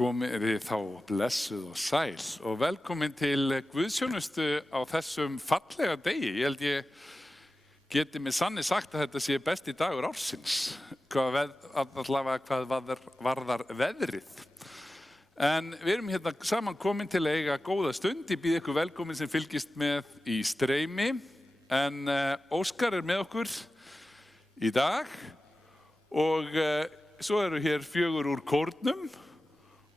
Komið þið þá blessuð og sæl og velkomin til guðsþjónustu á þessum fallega degi. Ég held ég geti með sanni sagt að þetta sé besti dagur ársins, allavega hvað varðar veðrið. En við erum hérna saman komin til að eiga góða stund. Ég býð ykkur velkomin sem fylgist með í streymi. En Óskar með okkur í dag og svo eru hér 4 úr kórnum.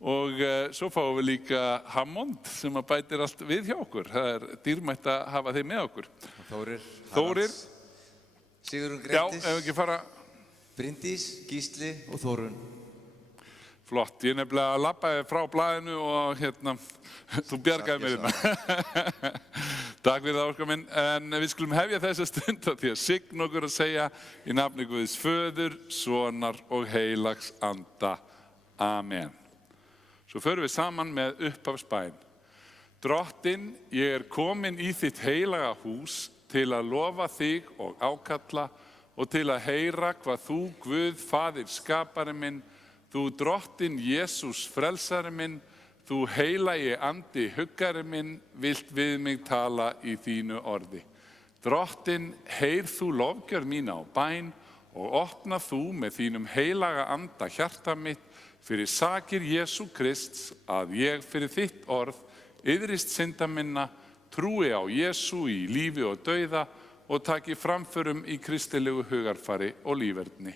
Og svo fáum við líka Hammond sem bætir allt við hjá okkur. Það dýrmætt að hafa þeir með okkur. Þórir. Sigurún Grettis. Já, ef ekki fara. Bryndís, Gísli og Þórunn. Flott, ég nefnilega labbaði frá blaðinu og þú bjargaði mér hérna. Takk fyrir það, Óskar minn. En við skulum hefja þessa stund því að signa okkur að segja í nafni Guðs Föður, Sonar og Heilags Anda. Amen. Svo förum við saman með upphafsbæn. Drottinn, ég komin í þitt heilaga hús til að lofa þig og ákalla og til að heyra hvað þú, Guð, Faðir skapari minn, þú Drottinn Jesús frelsari minn, þú heilagi andi huggari minn, vilt við mig tala í þínu orði. Drottinn, heyr þú lofgjörð mína á bæn og opna þú með þínum heilaga anda hjarta mitt fyrir sakir Jesú Krists að ég fyrir þitt orð iðrist synda minna, trúi á Jesú í lífi og dauða og taki framförum í kristilegu hugarfari og líferni.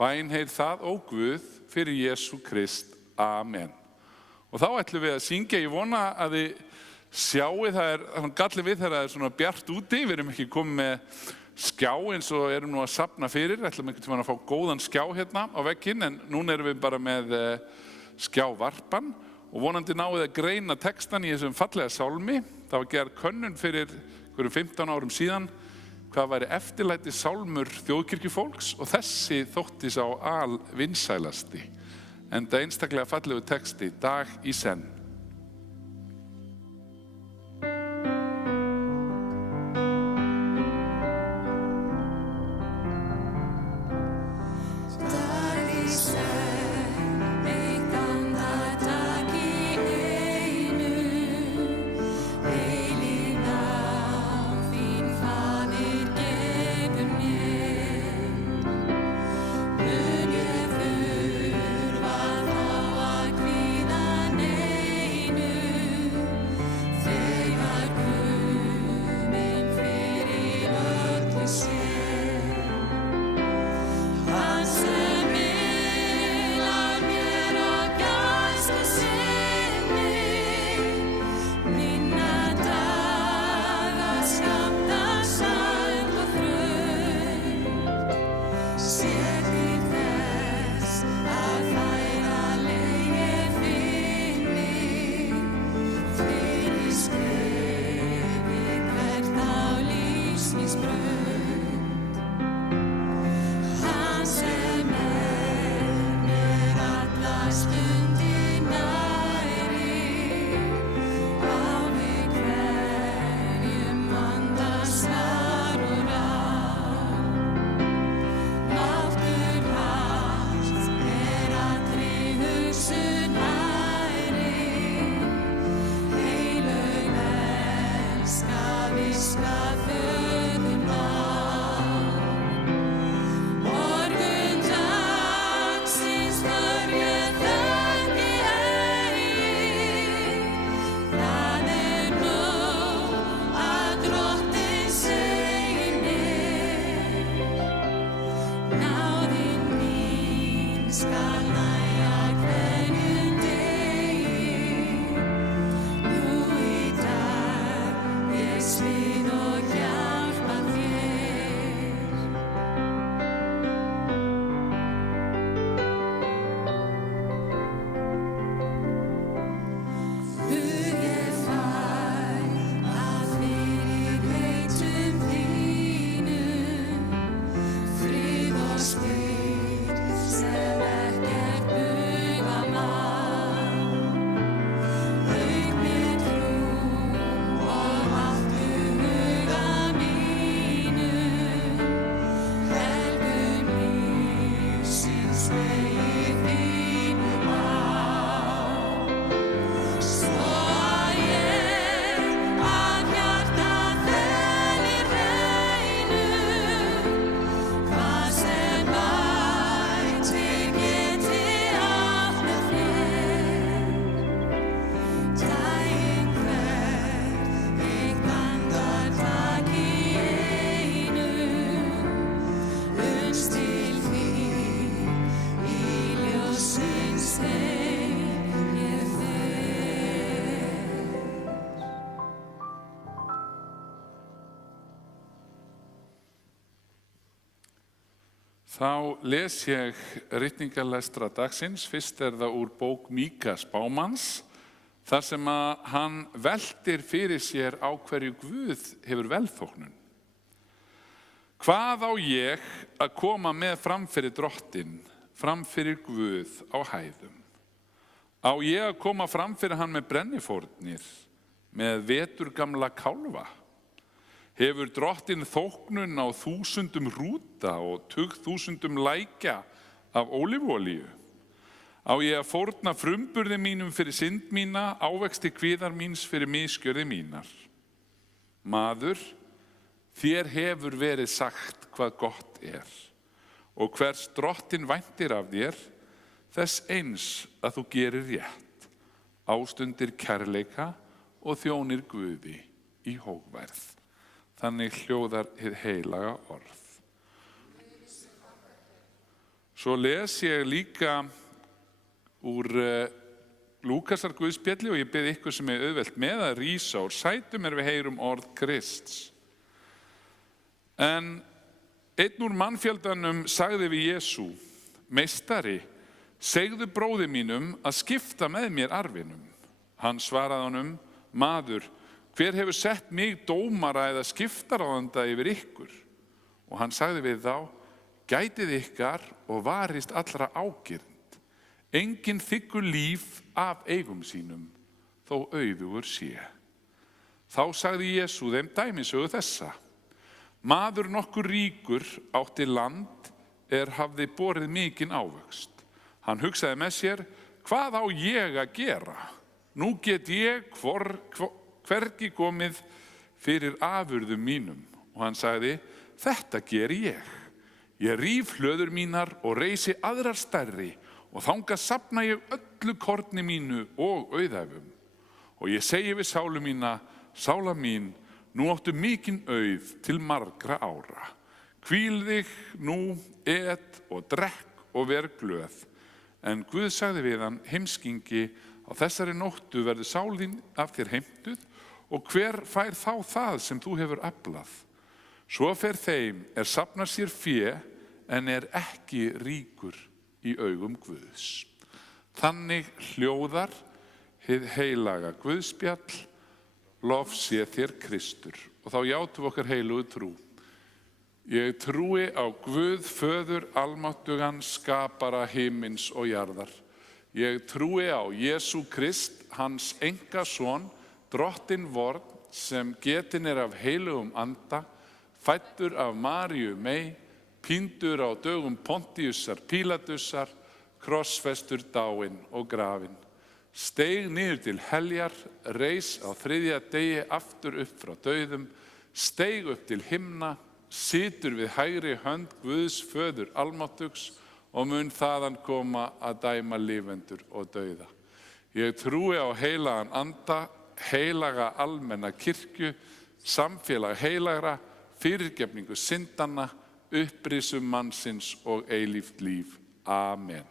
Bænheyr það, ó Guð, fyrir Jesú Krist. Amen. Og þá ætlum við að syngja, ég vona að þið sjáu, það galli við þegar það svona bjart úti, við erum ekki komið með skjá eins og erum nú að safna fyrir, ætlum einhvern tímann að fá góðan skjá hérna á vegginn, en núna erum við bara með skjávarpan og vonandi náið að greina textan í þessum fallega sálmi. Það var gerð könnun fyrir 15 árum síðan hvað væri eftirlæti sálmur þjóðkirkjufólks og þessi þótti sá alvinsælasti, enda einstaklega fallegu texti dag í senn. Mun ég þurfa Þá les ég ritningalestra dagsins. Fyrst það úr bók Míka spámanns, þar sem að hann veltir fyrir sér á hverju Guð hefur velþóknun. Hvað á ég að koma með fram fyrir Drottinn, fram fyrir Guð á hæðum? Á ég að koma fram fyrir hann með brennifórnir, með veturgamla kálfa? Hefur Drottinn þóknun á 1000 rúta og 20.000 lækja af ólífuolíu? Á ég að fórna frumburði mínum fyrir synd mína, ávexti kviðar míns fyrir misgjörði mínar? Maður, þér hefur verið sagt hvað gott og hvers Drottinn væntir af þér, þess eins að þú gerir rétt, ástundir kærleika og þjónir Guði í hógværð. Þannig hljóðar hið heilaga orð. Svo les ég líka úr Lúkasar Guðspjalli og ég bið ykkur sem auðvelt með að rísa úr sætum við heyrum orð Krists. En einn úr mannfjöldanum sagði við Jesú: Meistari, segðu bróði mínum að skipta með mér arfinum. Hann svaraði honum: Maður, hver hefur sett mig dómara eða skiptaráðanda yfir ykkur? Og hann sagði við þá: Gætið ykkar og varist allra ágirnd. Enginn þiggur líf af eigum sínum, þó auðugur sé. Þá sagði Jesú þeim dæmisögu þessa: Maður nokkur ríkur átti land hafði borið mikinn ávöxt. Hann hugsaði með sér: Hvað á ég að gera? Nú get ég hvergi komið fyrir afurðum mínum. Og hann sagði: Þetta geri ég. Ég ríf hlöður mínar og reisi aðrar stærri og þangað safna ég öllu korni mínu og auðæfum. Og ég segi við sálu mína: Sála mín, nú áttu mikinn auð til margra ára. Hvíl þig nú, et og drekk og ver glöð. En Guð sagði við hann: Heimskingi, á þessari nóttu verður sál þín af þér heimtuð, og hver fær þá það sem þú hefur aflað? Svo fer þeim safnar sér fé, en ekki ríkur í augum Guðs. Þannig hljóðar hið heilaga Guðspjall. Lof sé þér Kristur. Og þá játum við okkar heilugu trú. Ég trúi á Guð föður almáttugan, skapara himins og jarðar. Ég trúi á Jesú Krist, hans einkason, drottinn vorn, sem getinn af heilugum anda, fæddur af Maríu mey, píndur á dögum Pontíusar Pílatusar, krossfestur, dáinn og grafinn. Steig niður til heljar, reis á 3. degi aftur upp frá dauðum, steig upp til himna, situr við hægri hönd Guðs föður almáttugs og mun þaðan koma að dæma lifendur og dauða. Ég trúi á heilagan anda, heilaga almenna kirkju, samfélag heilagra, fyrirgefningu syndanna, upprisum mannsins og eilíft líf. Amen.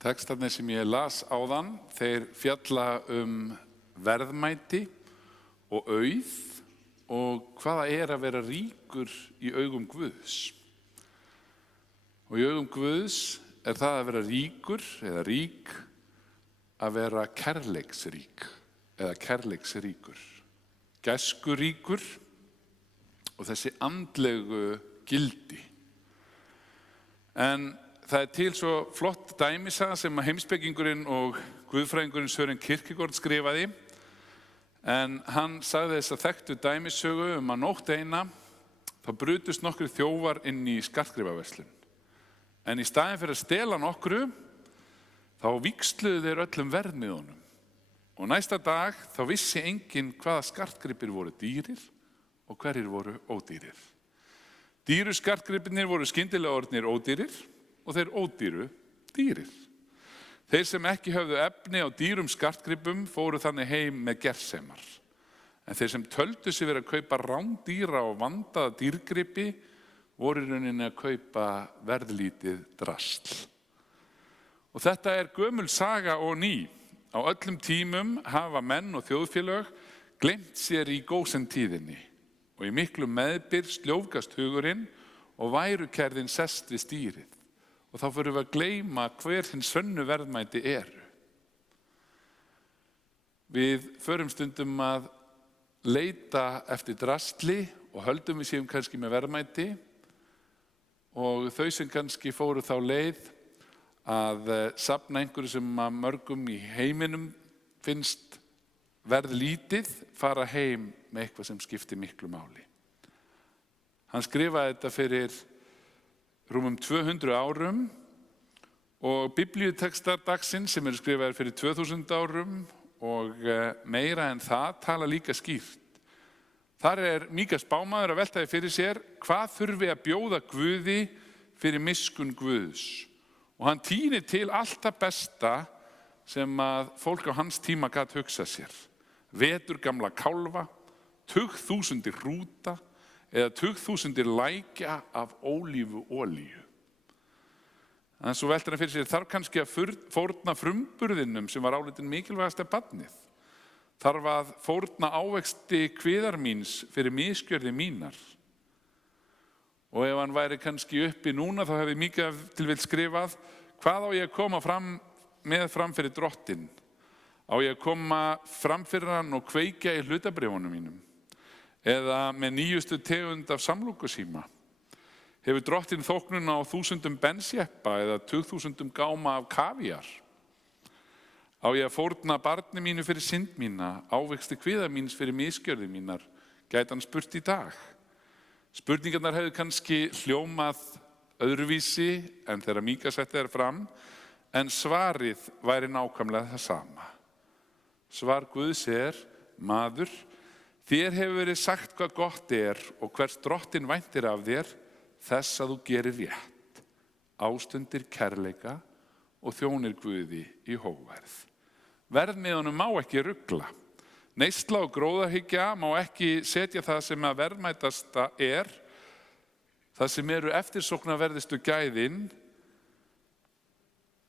Textarnir sem ég las áðan, þeir fjalla verðmæti og auð og hvaða að vera ríkur í augum Guðs. Og í augum Guðs það að vera ríkur eða rík að vera kærleiksrík eða kærleiksríkur. Gæskuríkur og þessi andlegu gildi. En það til svo flott dæmisaga sem heimspekingurinn og guðfræðingurinn Søren Kierkegaard skrifaði. En hann sagði þessa þekktu dæmisögu að nótt eina þá brutust nokkrir þjófar inn í skartgripaverslun. En í staðinn fyrir að stela nokkru þá víxluðu þeir öllum verðmiðunum. Og næsta dag þá vissi enginn hvaða skartgripir voru dýrir og hverjir voru ódýrir. Dýru skartgripirnir voru skyndilega orðnir ódýrir og þeir ódýru dýrir. Þeir sem ekki höfðu efni á dýrum skartgripum fóru þannig heim með gersemar. En þeir sem töldu sig verið að kaupa rándýra og vandaða dýrgripi voru í rauninni að kaupa verðlítið drasl. Og þetta gömul saga og ný. Á öllum tímum hafa menn og þjóðfélög gleymt sér í gósentíðinni og í miklu meðbyr sljófgast hugurinn og værukerðin sest við stýrið. Og þá förum við að gleyma hver hinn sönnu verðmæti eru. Við förum stundum að leita eftir drasli og höldum við séum kannski með verðmæti og þau sem kannski fóru þá leið að safna einhverju sem að mörgum í heiminum finnst verðlítið fara heim með eitthvað sem skiptir miklu máli. Hann skrifaði þetta fyrir rúmum 200 árum og biblíutextar dagsins sem eru skrifaðir fyrir 2000 árum og meira en það tala líka skýrt. Þar Míka spámaður að velta því fyrir sér hvað þurfi að bjóða Guði fyrir miskunn Guðs. Og hann tínir til allt það besta sem að fólk á hans tíma gat hugsað sér. Vetur gamla kálfa, tugþúsundir hrúta eða tugþúsundir lækja af ólífuolíu. En svo veltir hann fyrir sér þarf kannski að fórna frumburðinum sem var álitin mikilvægasta barnið. Þarf að fórna ávexti kviðar míns fyrir misgjörði mínar. Og ef hann væri kannski uppi núna þá hefði Míka til vill skrifað hvað á ég að koma fram fyrir drottinn? Á ég að koma fram fyrir hann og kveikja í hlutabréfunum mínum? Eða með nýjustu tegund af samlokusíma? Hefur drottinn þóknun á 1000 bensjeppa eða 2000 gáma af kavíar? Á ég að fórna barni mínu fyrir synd mína, ávexti kviða míns fyrir misgjörði mínar? Gæti hann spurt í dag. Spurningarnar hefðu kannski hljómað öðruvísi en þegar Míka setti þær fram, en svarið væri nákvæmlega það sama. Svar Guðs maður, þér hefur verið sagt hvað gott og hvers drottinn væntir af þér, þess að þú gerir rétt, ástundir kærleika og þjónir Guði í hógværð. Verðmiðunum má ekki rugla. Neysla og gróðahyggja má ekki setja það sem að verðmætasta það sem eru eftirsóknarverðustu gæðin,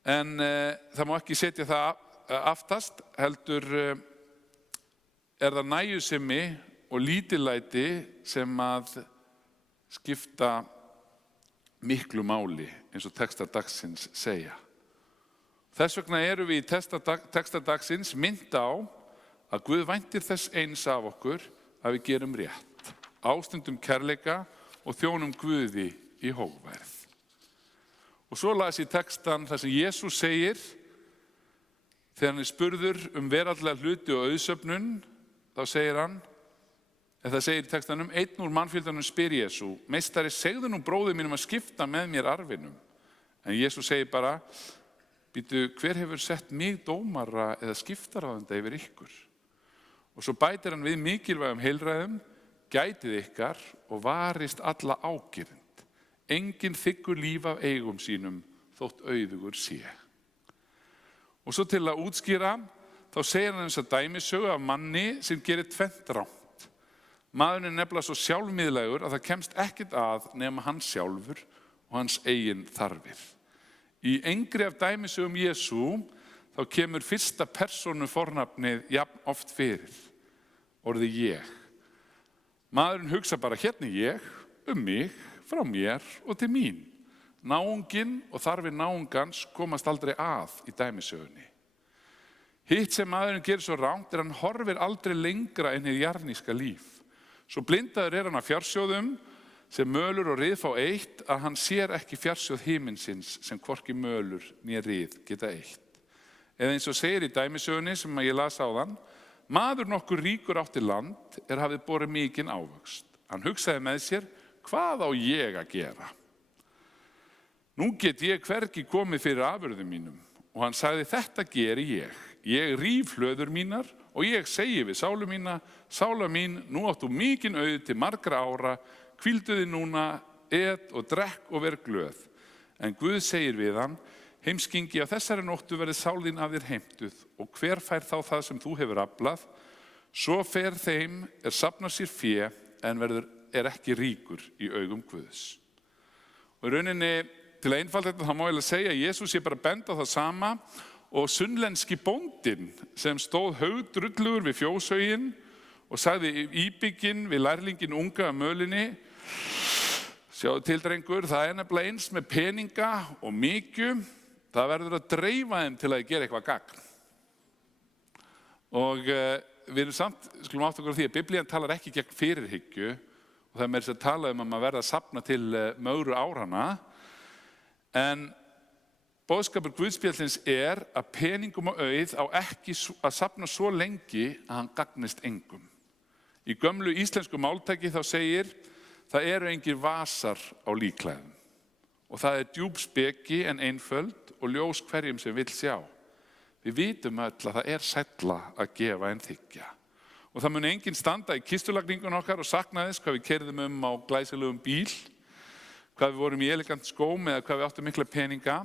en það má ekki setja það aftast, heldur það nægjusemi og lítillæti sem að skipta miklu máli, eins og textar dagsins segja. Þess vegna erum við í textar dagsins minnt á að Guð væntir þess eins af okkur að við gerum rétt, ástundum kærleika og þjónum Guði í hógværð. Og svo las ég textan þar sem Jesús segir, þegar hann spurður veraldlega hluti og auðsöfnun, þá segir hann, eða það segir í textanum, einn úr mannfjöldanum spyr Jesú, meistari, segðu nú bróður mínum að skipta með mér arfinum. En Jesús segir bara, býtu, hver hefur sett mig dómara eða skiptaráðanda yfir ykkur? Og svo bætir hann við mikilvægum heilræðum, gætið ykkar og varist alla ágirnd. Enginn þiggur líf af eigum sínum þótt auðugur sé. Og svo til að útskýra, þá segir hann þessa dæmisögu af manni sem gerir tvennt rangt. Maðurinn nefnilega svo sjálfmiðlægur að það kemst ekkert að nema hann sjálfur og hans eigin þarfir. Í engri af dæmisögum Jesú þá kemur fyrsta persónu fornafnið jafn oft fyrir, orðið ég. Maðurinn hugsa bara ég, mig, frá mér og til mín. Náunginn og þarfir náungans komast aldrei að í dæmisögunni. Hitt sem maðurinn gerir svo rangt hann horfir aldrei lengra inn í jarðníska líf. Svo blindaður hann af fjársjóðum sem mölur og rið fá eitt að hann sér ekki fjársjóð himinsins sem hvorki mölur né rið geta eitt. Eða eins og segir í dæmisögunni sem ég las áðan, maður nokkur ríkur átti land hafið borið mikinn ávöxt. Hann hugsaði með sér, hvað á ég að gera? Nú get ég hvergi komið fyrir afurðum mínum. Og hann sagði, þetta geri ég. Ég ríf hlöður mínar og ég segi við sálu mína, sála mín, nú áttu mikinn auð til margra ára, hvíldu þið núna, et og drekk og ver glöð. En Guð segir við hann, heimskingi, á þessari nóttu verði sál þín af þér heimtuð, og hver fær þá það sem þú hefur aflað? Svo fer þeim safnar sér fé, en er ekki ríkur í augum Guðs. Og í rauninni, til að einfalda þetta, þá má ég segja að Jesús sé bara að benda á það sama og sunnlenski bóndinn sem stóð haugdrullugur við fjóshauginn og sagði íbygginn við lærlinginn unga af mölinni, sjáðu til drengur, það nefnilega eins með peninga og mykju, það verður að dreifa þeim til að gera eitthvað gagn. Og við erum samt, skulum átta okkur á því að Biblían talar ekki gegn fyrirhyggju og það meira að tala að maður verða að safna til mögru árana, en boðskapur Guðspjallsins að peningum og auð á ekki að safna svo lengi að hann gagnist engum. Í gömlu íslensku máltæki þá segir, það eru engir vasar á líkklæðum og það djúp speki en einföld og ljós hverjum sem vill sjá. Við vitum öll að það sælla að gefa en þiggja. Og það mun enginn standa í kistulagningun okkar og sakna þess hvað við keyrðum á glæsilegum bíl, hvað við vorum í elegant skóm eða hvað við áttum mikla peninga,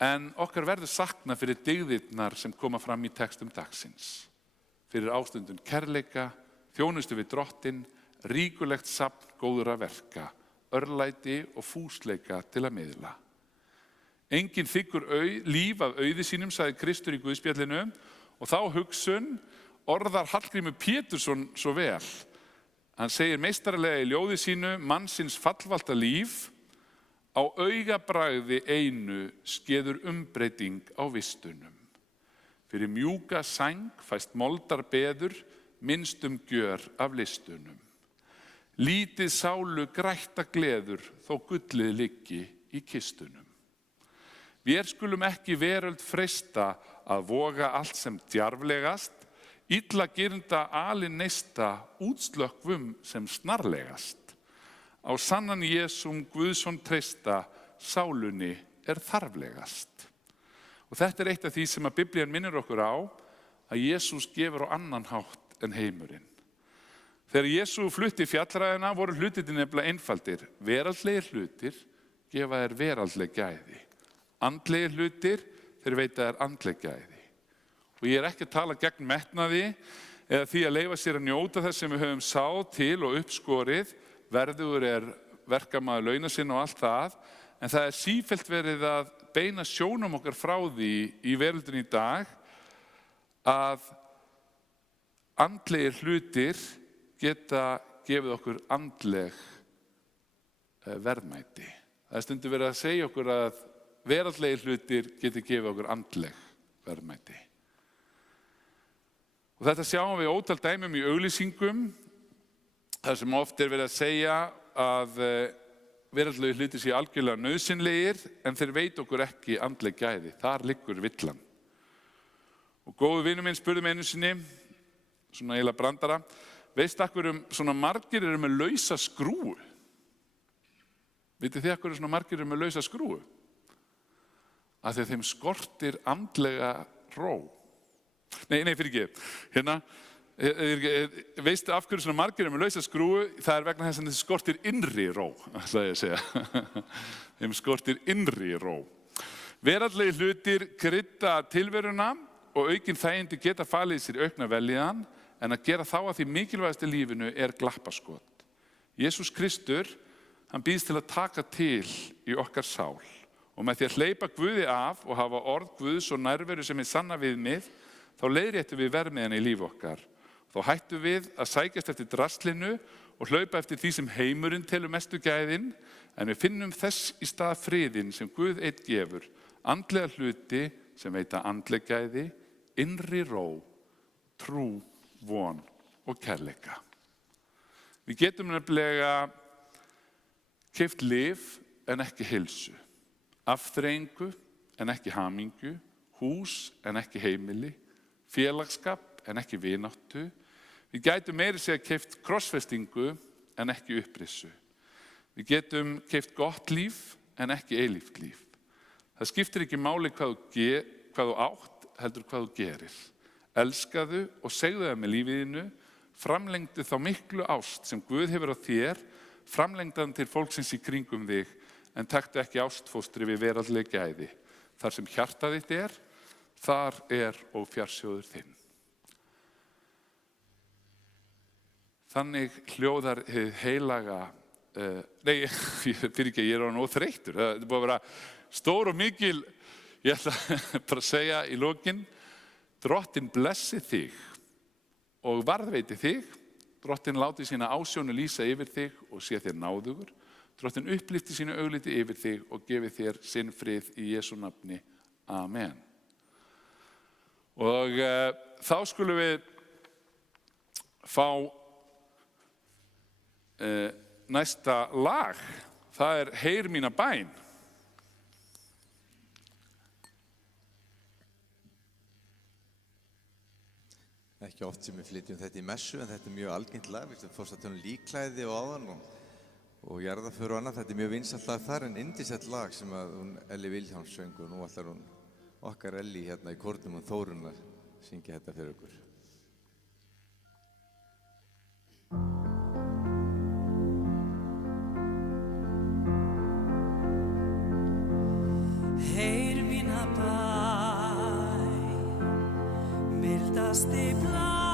en okkar verður sakna fyrir dygðirnar sem koma fram í textum dagsins. Fyrir ástundun kærleika, þjónustu við drottinn, ríkulegt safn góðra verka, örlæti og fúsleika til að miðla. Enginn þiggur líf af auði sínum, sagði Kristur í Guðspjallinu, og þá hugsun orðar Hallgrímur Pétursson svo vel. Hann segir meistaralega í ljóði sínu, mannsins fallvalta líf, á augabragði einu skeður umbreyting á vistunum. Fyrir mjúka sæng fæst moldar beður, minnstum gjör af listunum. Lítið sálu grætta gleður, þó gullið liggi í kistunum. Vér skulum ekki veröld freista að voga allt sem djarflegast, illa girnda alin neista útslökkvum sem snarlegast. Á sannan Jesúm Guðsson treysta, sálunni þarflegast. Og þetta eitt af því sem að Biblían minnir okkur á, að Jesús gefur á annan hátt en heimurinn. Þegar Jesú flutti fjallræðina voru hlutirnir nefnilega einfaldir. Veraldlegir hlutir gefa þér veraldleg gæði. Andlegir hlutir, þeir veita þér andleg gæði. Og ég ekki að tala gegn metnaði eða því að leyfa sér að njóta þess sem við höfum sáð til og uppskorið, verður verkamaður launa sinna og allt það, en það sífellt verið að beina sjónum okkar frá því í veröldinni í dag að andlegir hlutir geta gefið okkur andleg verðmæti. Það stundum verið að segja okkur að veraldlegir hlutir geti gefið okkur andleg verðmæti. Og þetta sjáum við ótal dæmum í auglýsingum, þar sem oft verið að segja að veraldlegir hlutir séu algjörlega nauðsynlegir, en þeir veit okkur ekki andleg gæði. Þar liggur villan. Og góðu vinur minn spurði mig einu sinni, svona eiginlega brandara, veist af hverju svona margir eru með lausa skrúfu? Vitið þið af hverju svona margir eru með lausa skrúfu? Af því að þeim skortir andlega ró. Nei, fyrir ekki. Hérna, veistu af hverju svona margir eru með lausa skrúfu? Það vegna þess að þeim skortir innri ró, ætlaði ég að segja. Þeim skortir innri ró. Veraldlegir hlutir krydda tilveruna og aukin þægindi geta falið sér aukna velíðan, en að gera þá að því mikilvægast í lífinu glappaskot. Jesús Kristur, hann býðst til að taka til í okkar sál og með því að hleypa Guði af og hafa orð Guðs og nærveru sem sanna viðmið, þá leiðréttum við verðmiðana í líf okkar. Þá hættum við að sækjast eftir draslinu og hlaupa eftir því sem heimurinn telur mestu gæðin, en við finnum þess í stað friðinn sem Guð einn gefur, andlega hluti sem veita andleg gæði, innri ró, trú, von og kærleika. Við getum nefnilega keypt lyf en ekki heilsu, afþreyingu en ekki hamingju, hús en ekki heimili, félagsskap en ekki vináttu. Við gætum meira segja keypt krossfestingu en ekki upprissu. Við getum keypt gott líf en ekki eilíft líf. Það skiptir ekki máli hvað þú átt, heldur hvað þú gerir. Elskaðu og segðu það með lífiðinu, framlengdu þá miklu ást sem Guð hefur á þér, framlengdaðan til fólksins í kringum þig, en taktu ekki ástfóstri við veraldleg gæði. Þar sem hjarta þitt þar og fjarsjóður þinn. Þannig hljóðar hið heilaga, fyrir ekki, ég orðinn óþreyttur. Það búið að vera stór og mikil, ég ætla bara að segja í lokin, Drottinn blessi þig og varðveiti þig. Drottinn láti sína ásjónu lýsa yfir þig og sé þér náðugur. Drottinn upplyfti sínu augliti yfir þig og gefi þér sinn frið í Jesú nafni. Amen. Og þá skulum við fá næsta lag. Það Heyr mína bæn. Ekki oft sem við flytjum þetta í messu, en þetta mjög algengt lag. Við fórst að tala líkklæði og áðan og jarðarför og annað. Þetta mjög vinsælt lag þar, en yndislegt lag sem að hún Elli Vilhjálms söng, og nú ætlar hún okkar Elli hérna í kórnum og Þórunn að syngja þetta fyrir okkur. Heyr mína bæn, mildasti blær,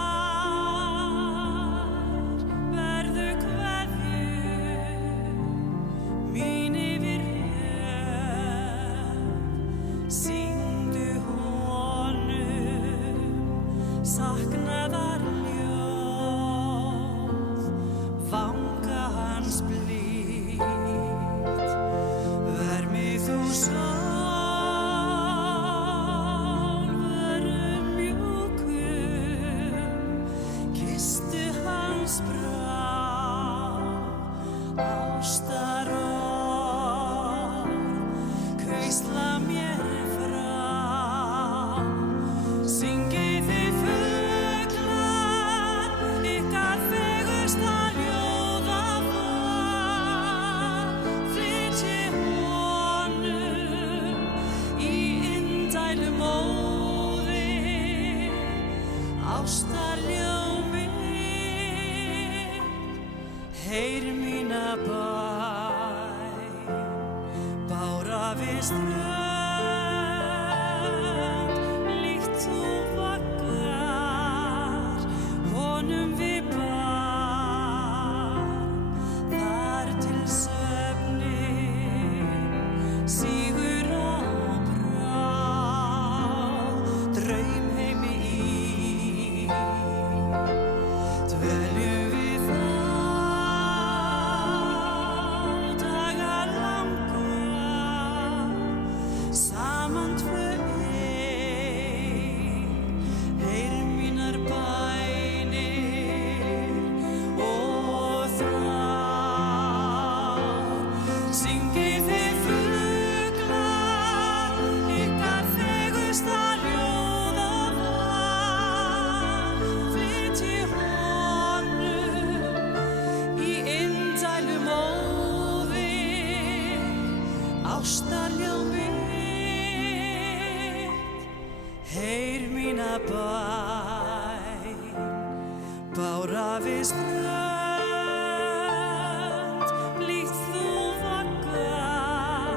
verðu kveðju mín yfir höf, syngdu honum saknaðar ljóð, vanga hans blítt, ver mig þú Heyr mína bæn, bára við strönd, líkt þú vaggar honum við barn, þar til svefninn sígur á brá, draumheimi í, dveljum við saman tvö ein, heyr mínar bænir og þrár. Syngið þið fuglar, ykkar fegursta ljóðaval, flytjið honum í indælu móði, ástarljóð mitt. Heyr mína bæn, bára við strönd, líkt þú vaggar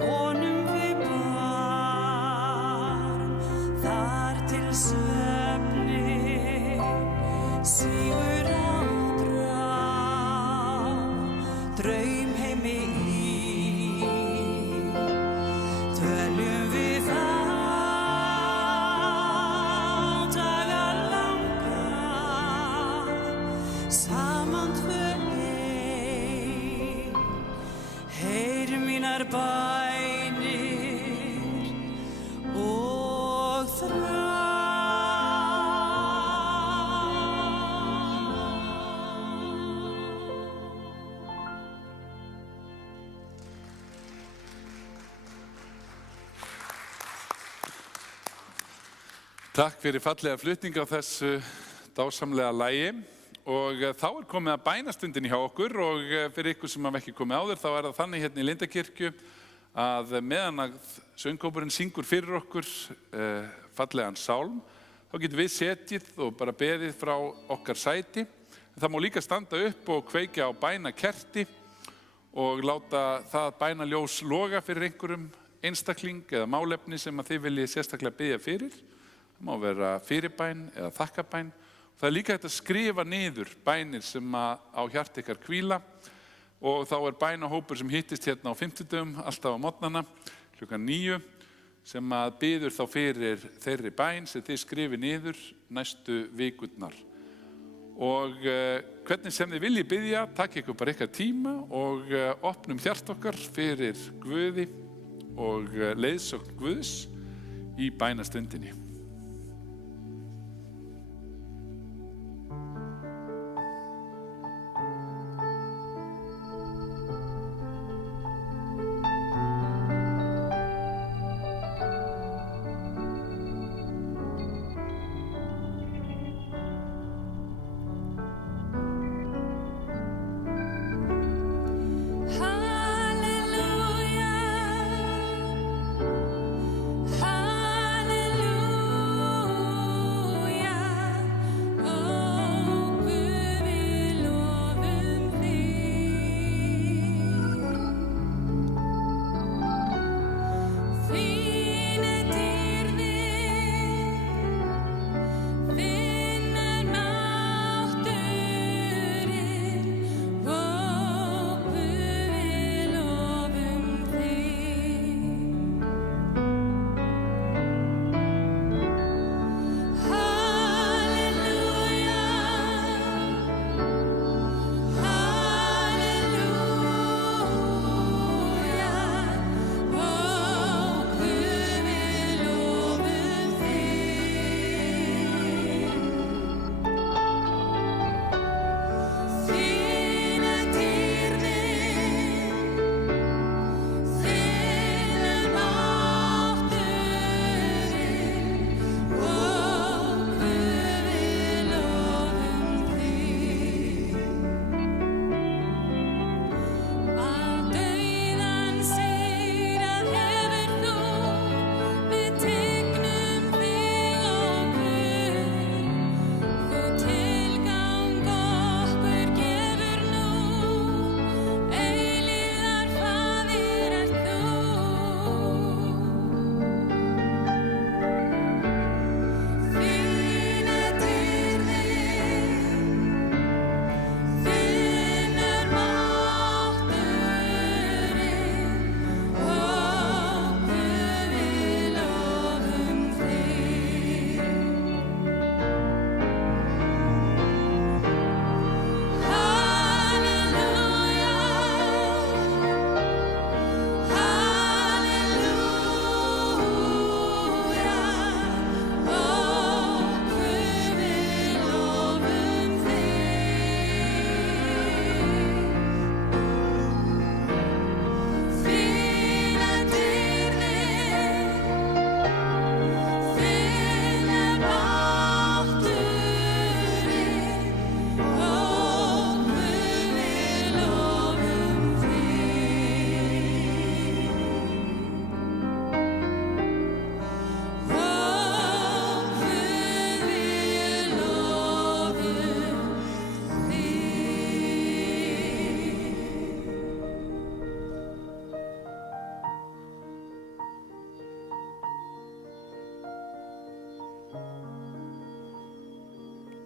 honum við barn, þar til svefninn sígur á brá, draumheimi í, dveljum við saman tvö ein, heyr mínar bænir og þrár. Takk fyrir fallega flutning á þessu dásamlega lagi. Og þá komið að bænastundin hjá okkur, og fyrir ykkur sem hafa ekki komið áður, þá það þannig hérna í Lindakirkju að meðan að söngkópurinn syngur fyrir okkur fallegan sálm, þá getum við setið og bara beðið frá okkar sæti. Það má líka standa upp og kveikja á bænakerti og láta það bænaljós loga fyrir einhverjum einstakling eða málefni sem að þið viljið sérstaklega biðja fyrir. Það má vera fyrirbæn eða þakkabæn. Það líka hægt að skrifa niður bænir sem á hjarta ykkar hvíla og þá bænahópur sem hittist hérna á 50 alltaf á morgnana klukkan 9 sem að biður þá fyrir þeirri bæn sem þið skrifið niður næstu vikurnar. Og hvernig sem þið viljið biðja, takk ykkur bara ykkar tíma og opnum hjart okkar fyrir Guði og leiðsögn Guðs í bænastundinni.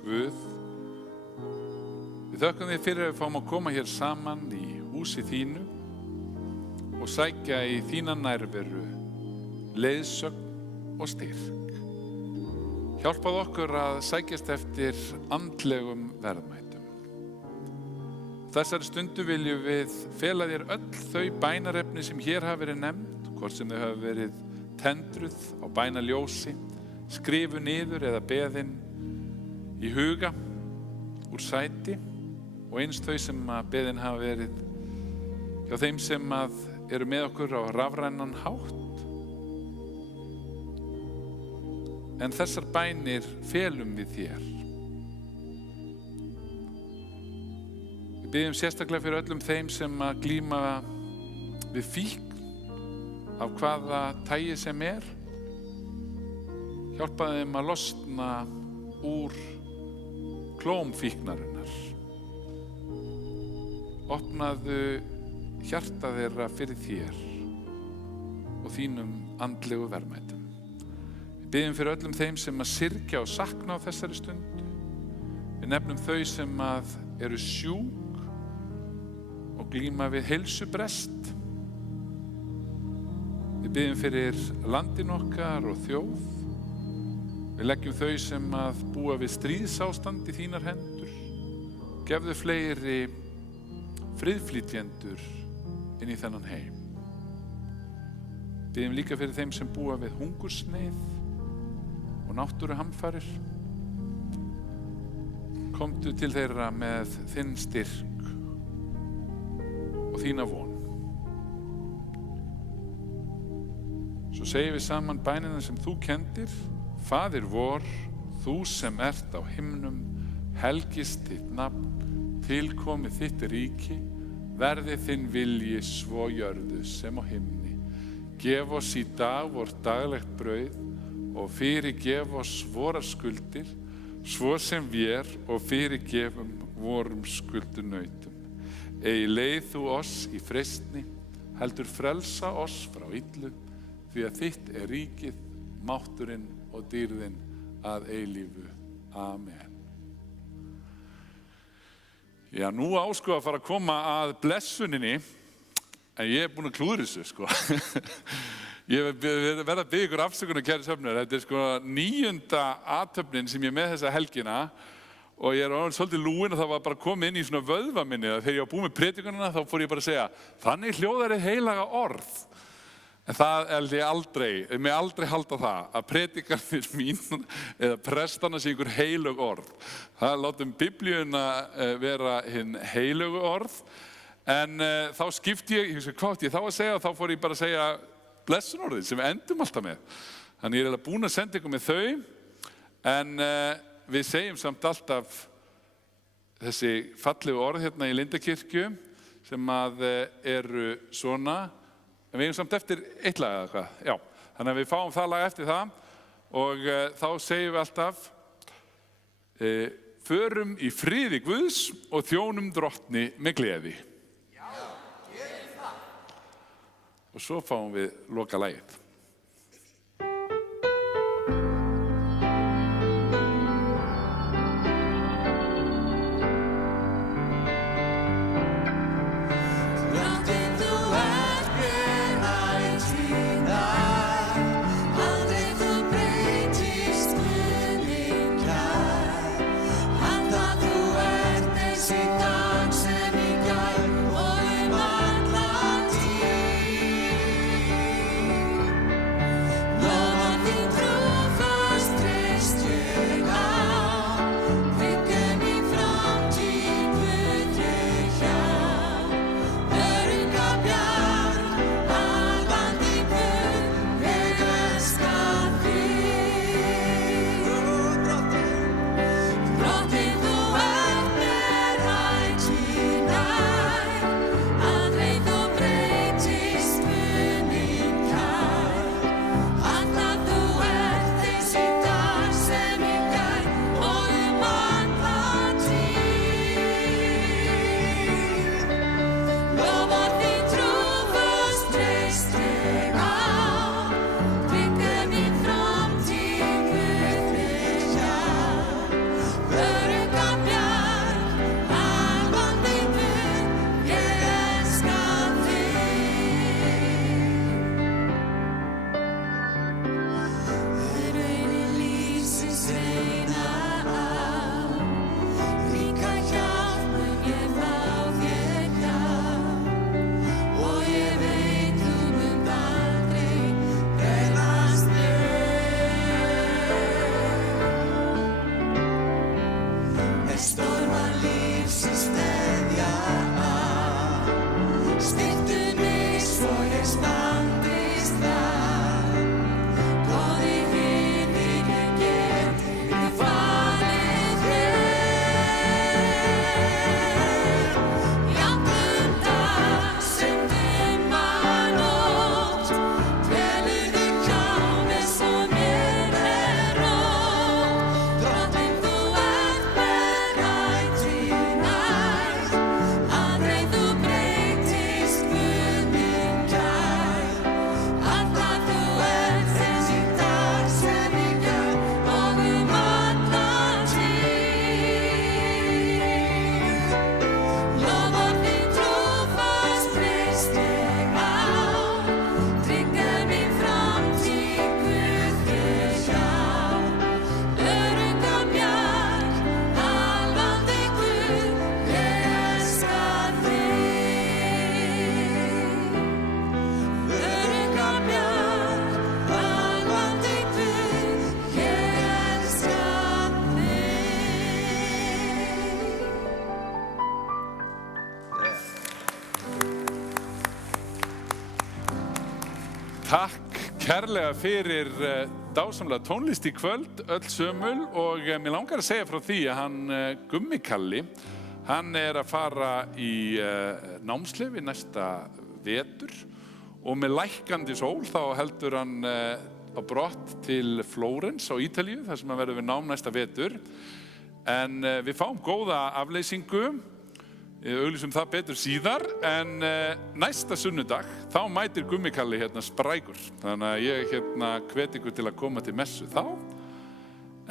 Guð, við þökkum þér fyrir að við fáum að koma hér saman í húsi þínu og sækja í þína nærveru, leiðsögn og styrk. Hjálpað okkur að sækjast eftir andlegum verðmætum. Þessari stundu viljum við fela þér öll þau bænarefni sem hér hafa verið nefnd, hvort sem þau hafa verið tendruð á bænaljósi, skrifu niður eða beðin í huga úr sæti og eins þau sem að beðin hafa verið hjá þeim sem að eru með okkur á rafrænan hátt. En þessar bænir felum við þér. Við biðjum sérstaklega fyrir öllum þeim sem að glíma við fíkn af hvaða tagi sem er. Hjálpa þeim að losna úr klóm fíknarinnar. Opnaðu hjarta þeirra fyrir þér og þínum andlegu verðmætum. Við biðjum fyrir öllum þeim sem að syrgja og sakna á þessari stund. Við nefnum þau sem að eru sjúk og glíma við heilsubrest. Við biðjum fyrir landin okkar og þjóð. Við leggjum þau sem að búa við stríðsástand í þínar hendur. Gefðu fleiri friðflytjendur inn í þennan heim. Biðjum líka fyrir þeim sem búa við hungursneyð og náttúruhamfarir. Komdu til þeirra með þinn styrk og þína von. Svo segjum við saman bænina sem þú kendir. Faðir vor, þú sem ert á himnum, helgist þitt nafn, tilkomi þitt ríki, verði þinn vilji svo jörðu sem á himni. Gef oss í dag vort daglegt brauð og fyrirgef oss vorar skuldir, svo sem vér og fyrirgefum vorum skuldunautum. Ei leið þú oss í freistni, heldur frelsa oss frá illu, því að þitt er ríkið, mátturinn og dýrðin að eilífu. Amen. Já, nú á sko að fara að koma að blessuninni, en ég er búinn að klúðra þessu sko. Ég verð að biðja ykkur afsökunar, kæri söfnur. Þetta er sko 9. athöfnin sem ég er með þessa helgina og ég er orðinn svolítið lúinn og það var bara komið inn í svona vöðva minni. Þegar ég var búinn með predikunina þá fór ég bara að segja, þannig hljóðar er heilaga orð. En það held ég aldrei halda það, að predikarnir mín eða prestana sé einhver heilög orð. Það látum Biblíuna vera hinn heilögu orð, en þá skipti ég hvað átti ég þá að segja og þá fór ég bara að segja blessunarorðið sem við endum alltaf með. Þannig ég er eiginlega búinn að senda ykkur með þau, en við segjum samt alltaf þessi fallegu orð hérna í Lindakirkju sem að eru svona. En við erum samt eftir eitt lag eða hvað, já. Þannig að við fáum það lag eftir það og þá segjum við alltaf förum í friði Guðs og þjónum drottni með gleði. Já, gerum það. Og svo fáum við loka lagið. Takk kærlega fyrir dásamlega tónlist í kvöld, öll sömul, og mér langar að segja frá því að hann Gummi Kalli, hann að fara í námsleyfi næsta vetur og með lækkandi sól þá heldur hann á brott til Flórens á Ítalíu, þar sem hann verður við nám næsta vetur. En við fáum góða afleysingu, auglýsum það betur síðar, en næsta sunnudag þá mætir Gummi Kalli hérna sprækur. Þannig að ég hvet ykkur til að koma til messu þá.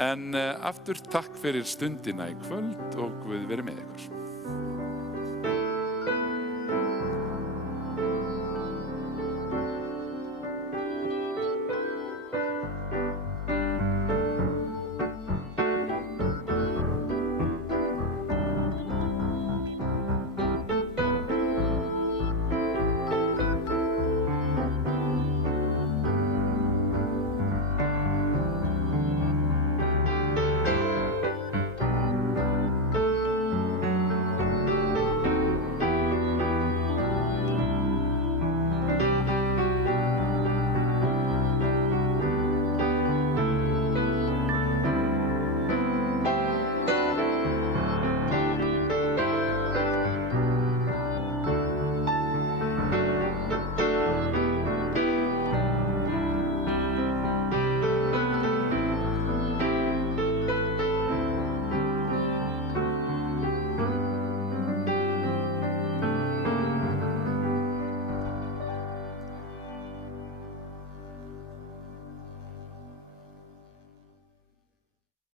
En aftur takk fyrir stundina í kvöld og Guð veri með ykkur.